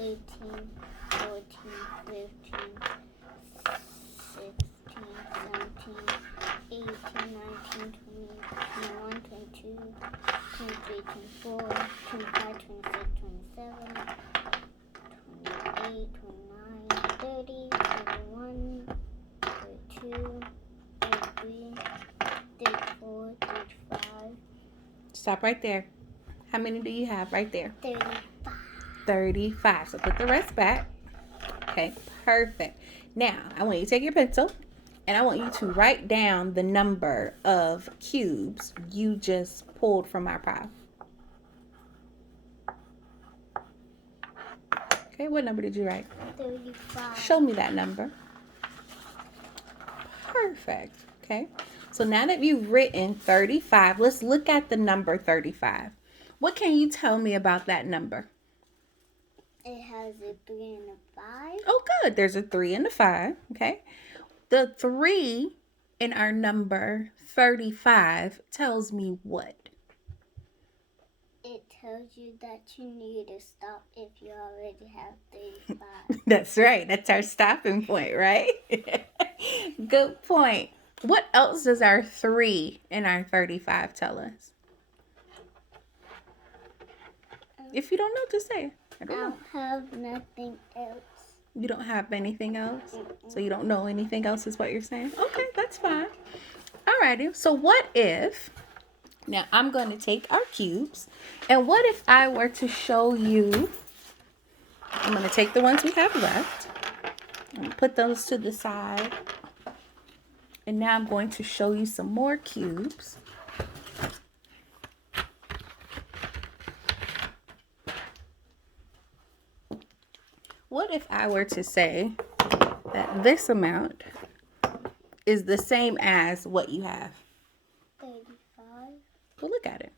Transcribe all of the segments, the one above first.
13, 14, 15, 16, 17, 18, 19, 20, 21, 22, 23, 24, 25, 26, 27, 28, 29, 30, 31, 32, 33, 34, 35. Stop right there. How many do you have right there? 35. 35. So put the rest back. Okay, perfect. Now, I want you to take your pencil and I want you to write down the number of cubes you just pulled from our pile. Okay, what number did you write? 35. Show me that number. Perfect. Okay, so now that you've written 35, let's look at the number 35. What can you tell me about that number? It has a 3 and a 5. Oh, good. There's a 3 and a 5. Okay. The 3 in our number 35 tells me what? It tells you that you need to stop if you already have 35. That's right. That's our stopping point, right? Good point. What else does our 3 in our 35 tell us? If you don't know, just say it. I don't have nothing else. You don't have anything else? So you don't know anything else is what you're saying? Okay, that's fine. Alrighty. So what if, now I'm going to take our cubes, and what if I were to show you, I'm going to take the ones we have left, and put those to the side, and now I'm going to show you some more cubes. What if I were to say that this amount is the same as what you have? 35. Well, look at it.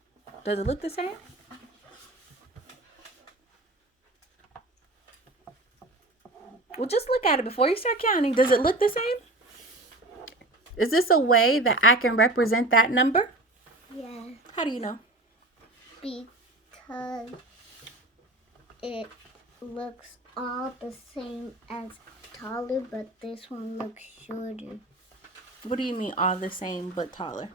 Does it look the same? Well, just look at it before you start counting. Does it look the same? Is this a way that I can represent that number? Yes. How do you know? Because it looks all the same as taller, but this one looks shorter. What do you mean all the same but taller?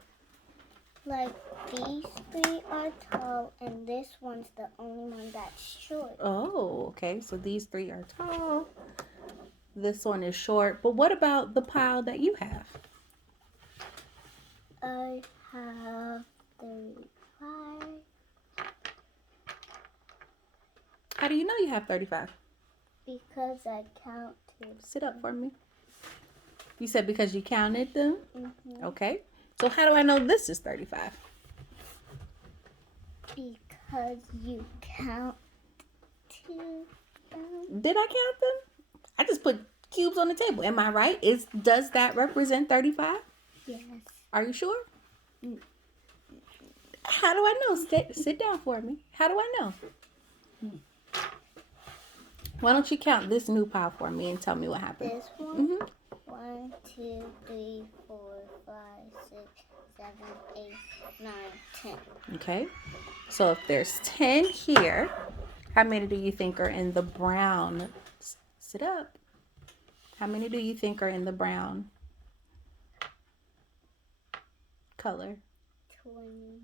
Like these 3 are tall and this one's the only one that's short. Oh, okay. So these 3 are tall. This one is short. But what about the pile that you have? I have 35. How do you know you have 35? Because I counted. Sit up for me. You said because you counted them? Mm-hmm. Okay. So how do I know this is 35? Because you counted them. Did I count them? I just put cubes on the table. Am I right? Does that represent 35? Yes. Are you sure? How do I know? Sit down for me. How do I know? Why don't you count this new pile for me and tell me what happened? This one? Mm-hmm. 1, 2, 3, 4, 5, 6, 7, 8, 9, 10. Okay. So if there's 10 here, how many do you think are in the brown? Sit up. How many do you think are in the brown color? 20.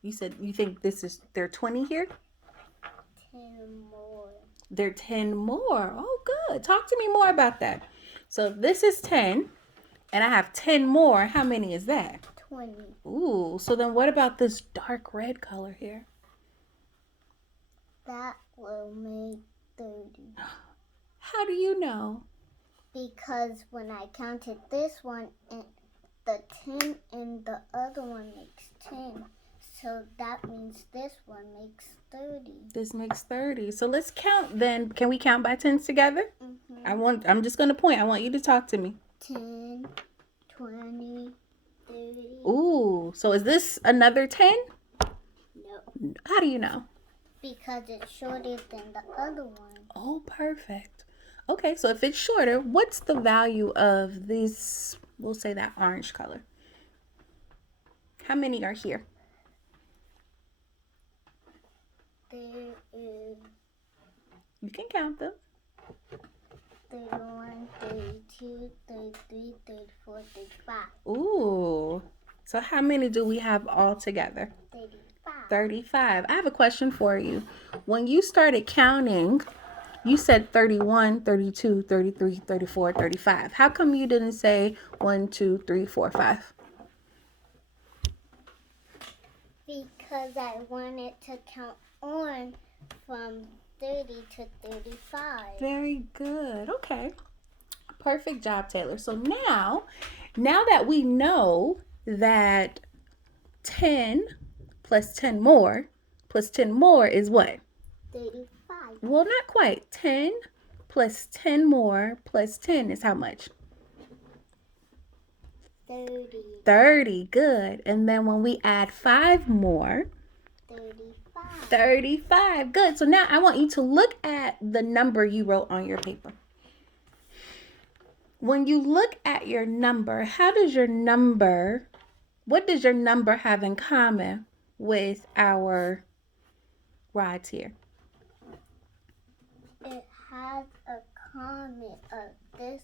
You said you think there are 20 here? 10 more. There are 10 more. Oh, good. Talk to me more about that. So if this is 10 and I have 10 more, how many is that? 20. Ooh, so then what about this dark red color here? That will make 30. How do you know? Because when I counted this one, and the 10 and the other one makes 10. So that means this one makes 30. This makes 30. So let's count then. Can we count by 10s together? Mm-hmm. I'm just going to point. I want you to talk to me. 10, 20, 30. Ooh, so is this another 10? No. How do you know? Because it's shorter than the other one. Oh, perfect. Okay, so if it's shorter, what's the value of this, we'll say that orange color? How many are here? There is You can count them. 31, 32, 33, 34, 35. Ooh. So how many do we have all together? 35. 35. I have a question for you. When you started counting, you said 31, 32, 33, 34, 35. How come you didn't say 1, 2, 3, 4, 5? Because I wanted to count on from 30 to 35. Very good. Okay. Perfect job, Taylor. So now that we know that 10 plus 10 more plus 10 more is what? 35. Well, not quite. 10 plus 10 more plus 10 is how much? 30. 30. Good. And then when we add 5 more, 35. 35. Good. So now I want you to look at the number you wrote on your paper. When you look at your number, what does your number have in common with our rods here? It has a comment of this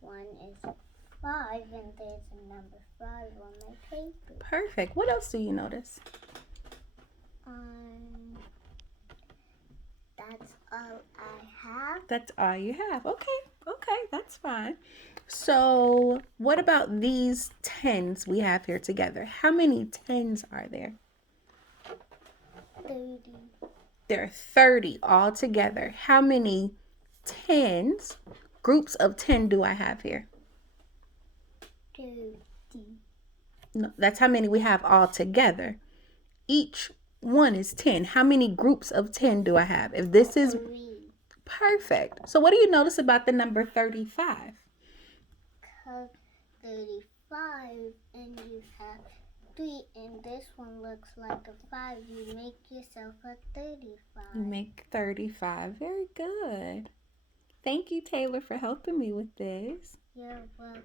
one is 5 and there's a number 5 on my paper. Perfect. What else do you notice? That's all I have. That's all you have. Okay, that's fine. So what about these 10s we have here together? How many 10s are there? 30. There are 30 all together. How many 10s, groups of 10 do I have here? 30. No, that's how many we have all together. Each one is 10. How many groups of 10 do I have? If this is 3. perfect. So what do you notice about the number 35? Because 35 and you have 3 and this one looks like a 5, you make yourself a 35. You make 35. Very good. Thank you, Taylor, for helping me with this. You're welcome.